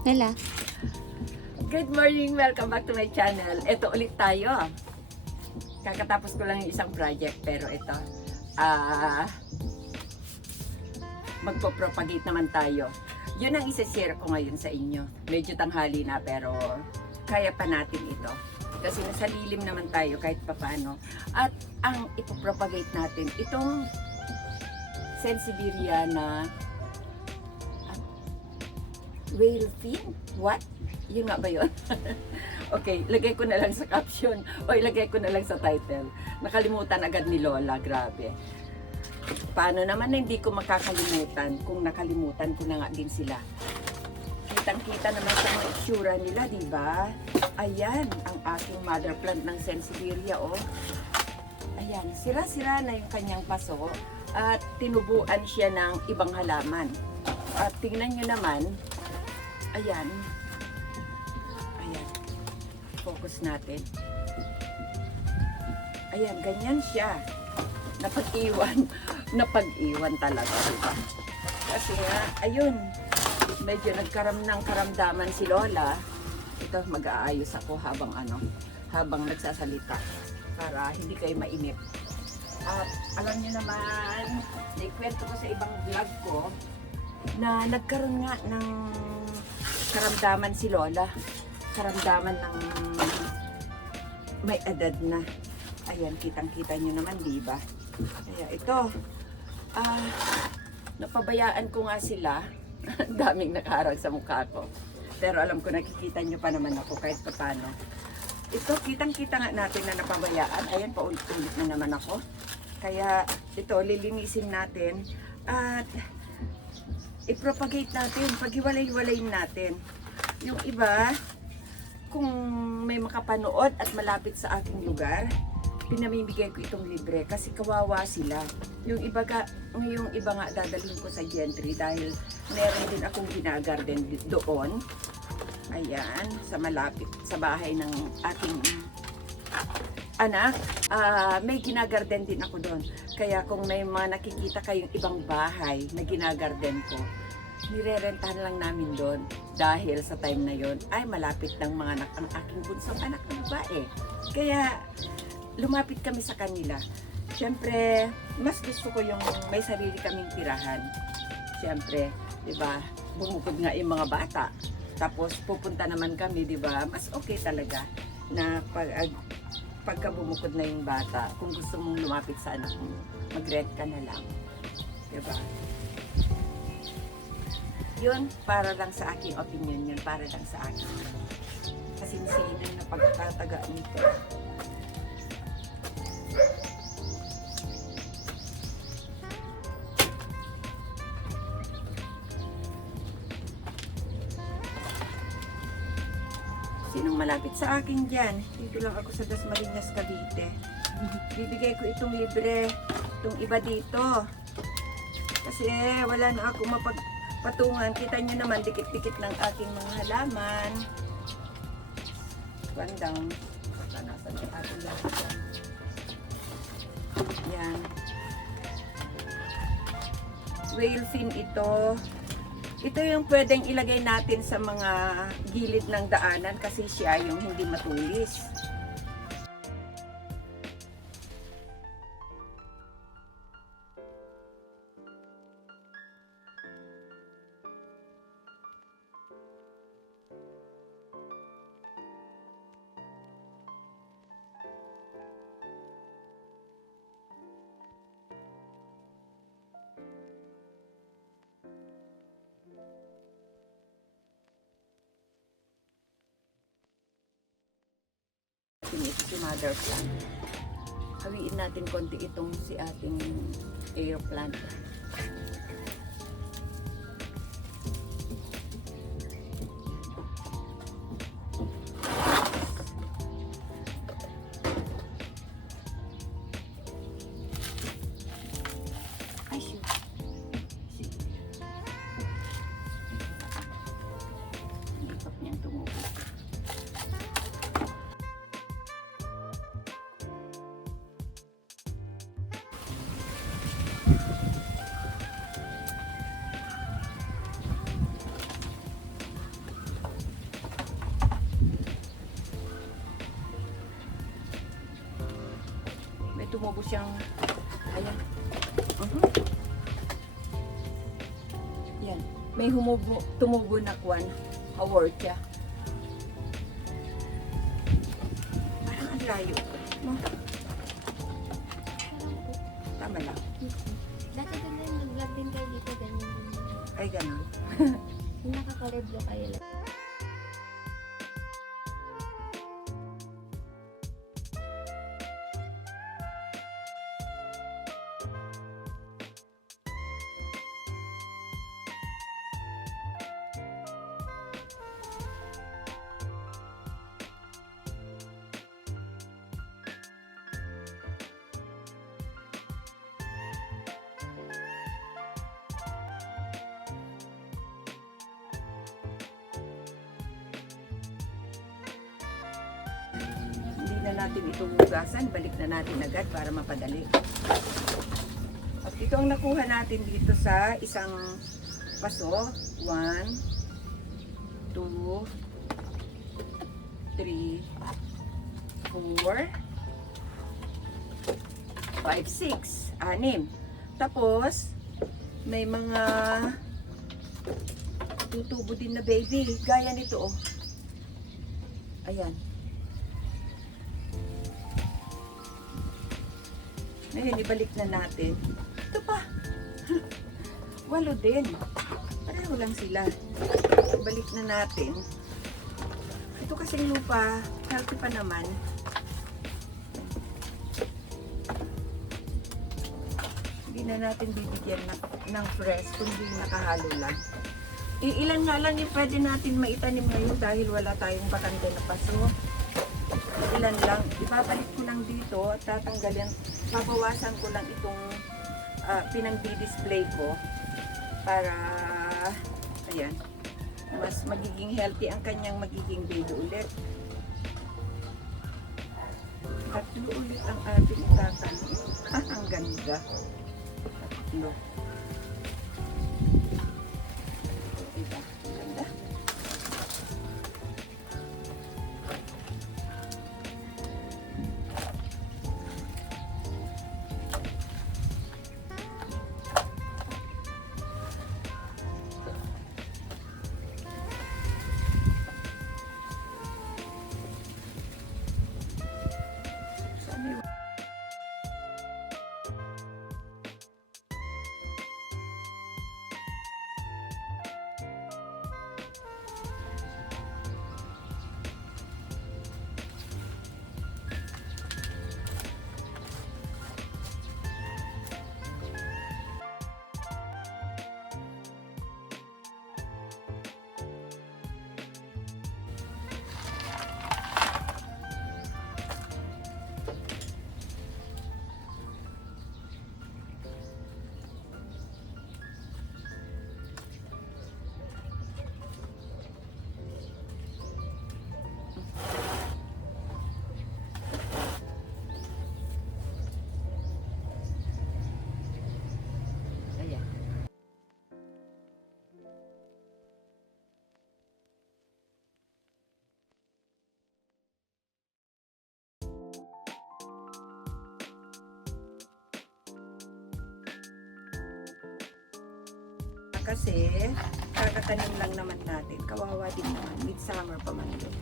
Hala. Good morning! Welcome back to my channel. Ito ulit tayo. Kakatapos ko lang yung isang project pero ito magpo-propagate naman tayo. Yun ang isa-share ko ngayon sa inyo. Medyo tanghali na pero kaya pa natin ito. Kasi nasa lilim naman tayo kahit papano. At ang ipopropagate natin, itong Sansevieria na whale fin? What? Yun nga ba yun? Okay, lagay ko na lang sa caption o ilagay ko na lang sa title. Nakalimutan agad ni Lola, grabe. Paano naman na hindi ko makakalimutan kung nakalimutan ko na nga din sila. Kitang-kita naman sa mga itsura nila, di ba? Ayan, ang aking mother plant ng Sansevieria, oh. Ayan, sira-sira na yung kanyang paso at tinubuan siya ng ibang halaman. At tingnan nyo naman, ayan. Ayan. Focus natin. Ayan, ganyan siya. Napag-iwan talaga, diba? Kasi nga, ayun, medyo nagkaram ng karamdaman si Lola. Ito, mag-aayos ako habang nagsasalita para hindi kayo mainip. At alam niyo naman, naikwento ko sa ibang vlog ko na nagkaroon nga ng karamdaman si Lola. Karamdaman ng may edad na. Ayan, kitang-kita nyo naman, diba? Kaya ito, napabayaan ko nga sila. Daming nakaharang sa mukha ko. Pero alam ko, nakikita nyo pa naman ako kahit paano. Ito, kitang-kita nga natin na napabayaan. Ayan, paulit-ulit na naman ako. Kaya ito, lilinisin natin. At i-propagate natin, paghiwalay-hiwalayin natin. Yung iba, kung may makapanood at malapit sa aking lugar, pinamimigay ko itong libre kasi kawawa sila. Yung iba nga dadalhin ko sa gentry dahil meron din akong ginagarden doon. Ayan, sa malapit sa bahay ng aking anak. May ginagarden din ako doon. Kaya kung may mga nakikita kayong ibang bahay na ginagarden ko, nirerentahan lang namin doon dahil sa time na yon ay malapit ng mga anak ang aking bunsong anak na babae. Kaya lumapit kami sa kanila. Siyempre, mas gusto ko yung may sarili kaming tirahan. Siyempre, 'di ba? Bumukod nga yung mga bata. Tapos pupunta naman kami, 'di ba? Mas okay talaga na pagka bumukod na yung bata, kung gusto mong lumapit sa anak mo, mag-rent ka na lang. 'Di ba? Yun, para lang sa aking opinion yun, para lang sa akin. Kasinsinan na pagtataga nito. Sinong malapit sa akin dyan? Dito lang ako sa Dasmariñas, Cavite. Bibigay ko itong libre, itong iba dito. Kasi wala na ako patungan. Kita nyo naman, dikit-dikit ng aking mga halaman. One down. Nasan yung ating lahat yan. Yan. Whale fin ito. Ito yung pwedeng ilagay natin sa mga gilid ng daanan kasi siya yung hindi matulis. Ito si mother plant. Hawiin natin konti itong si ating air plant. Ay, shoot. Hirap niyang tumubo. tumubo siyang, ayan. Yan. May tumubo na kwan. Award siya. Parang ang layo. No? Tama lang. Dati doon na yung nag-vlog din kayo dito, ganyan din. Ay, ganun. Yung nakaka-review kayo lang. Hindi na natin itong hugasan. Balik na natin agad para mapadali. At ito ang nakuha natin dito sa isang paso. 1, 2, 3, 4, 5, 6. 6. Tapos, may mga tutubo din na baby. Gaya nito, oh. Ayan. Ngayon, ibalik na natin. Ito pa. 8 din. Pareho lang sila. Ibalik na natin. Ito kasing lupa, healthy pa naman. Hindi na natin bibigyan ng fresh, kundi nakahalo lang. Ilan nga lang yung pwede natin maitanim ngayon dahil wala tayong bakante na paso. Ilan lang. Ibabalik ko lang dito at tatanggalin. Babawasan ko lang itong pinang-display ko para ayan, mas magiging healthy ang kanyang magiging baby ulit. Tatlo ulit ang ating itatanim. Ang ganda. Tatlo. Diba? Ang ganda. Ayan. Kasi kakatanim lang naman natin. Kawawa din naman. Midsummer pa man yun.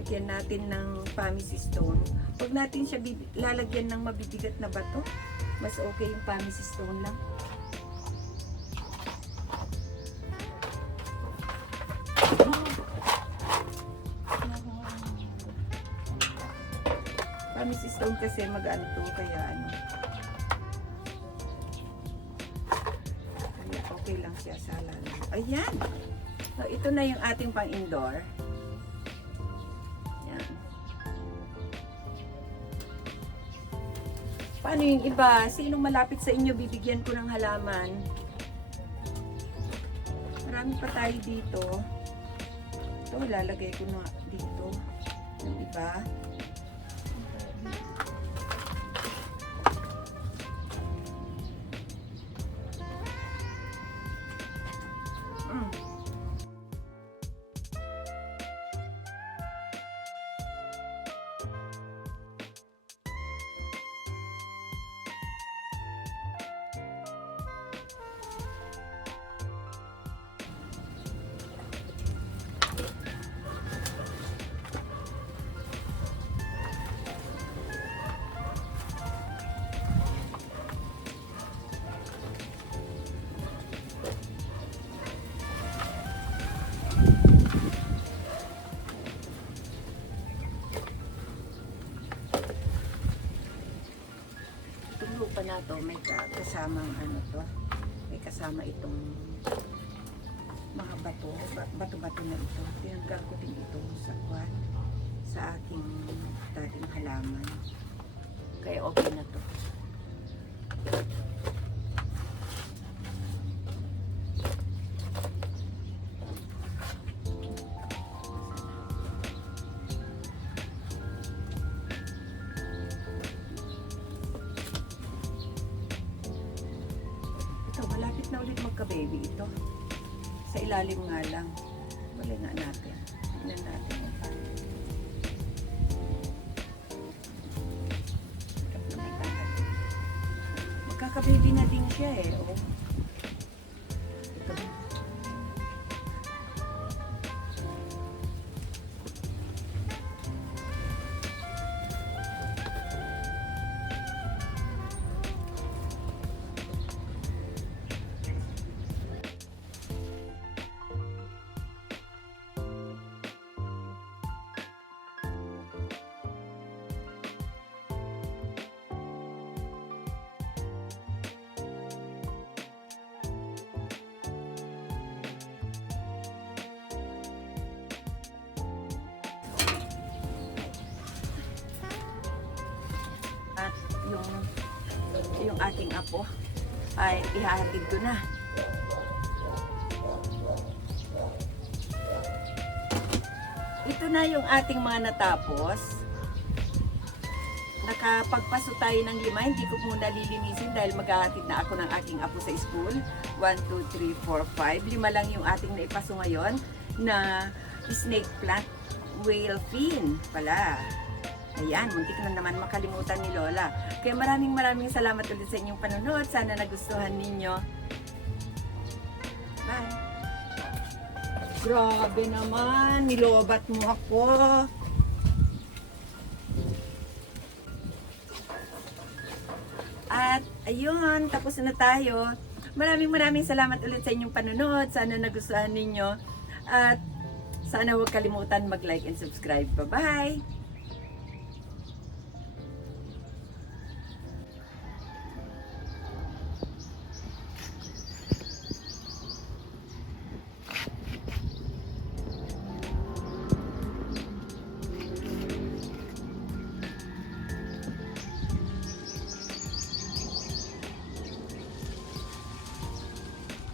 Lagyan natin ng pumice stone. Huwag natin siya lalagyan ng mabibigat na bato. Mas okay yung pumice stone lang. Pumice stone kasi mag-ano to, kaya ano. Kaya okay lang siya sa lalo. Ayan! So, ito na yung ating pang-indoor. Yan. Paano yung iba? Sinong malapit sa inyo bibigyan ko ng halaman? Marami pa tayo dito. Ito, lalagay ko na dito. Yung iba. to, may kasamang ano to. May kasama itong mga bato-bato na ito. Tinanggal ko din ito sa kwan, sa aking dating halaman. Kaya okay na to. Ito, malapit na ulit magka-baby ito. Sa ilalim nga lang. Wala nga natin. Tignan natin kung paano. Magkaka-baby na din siya eh. Oh. Ito. At yung aking apo ay ihahatid ko na. Ito na yung ating mga natapos. Nakapagpaso tayo ng 5, hindi ko muna lilinisin dahil maghahatid na ako ng aking apo sa school. 1, 2, 3, 4, 5. 5 lang yung ating naipaso ngayon na snake plant whale fin pala. Ayan, muntik na naman makalimutan ni Lola. Kaya maraming salamat ulit sa inyong panonood. Sana nagustuhan ninyo. Bye! Grabe naman, nilobat mo ako. At ayun, tapos na tayo. Maraming salamat ulit sa inyong panonood. Sana nagustuhan ninyo. At sana huwag kalimutan mag-like and subscribe. Bye-bye!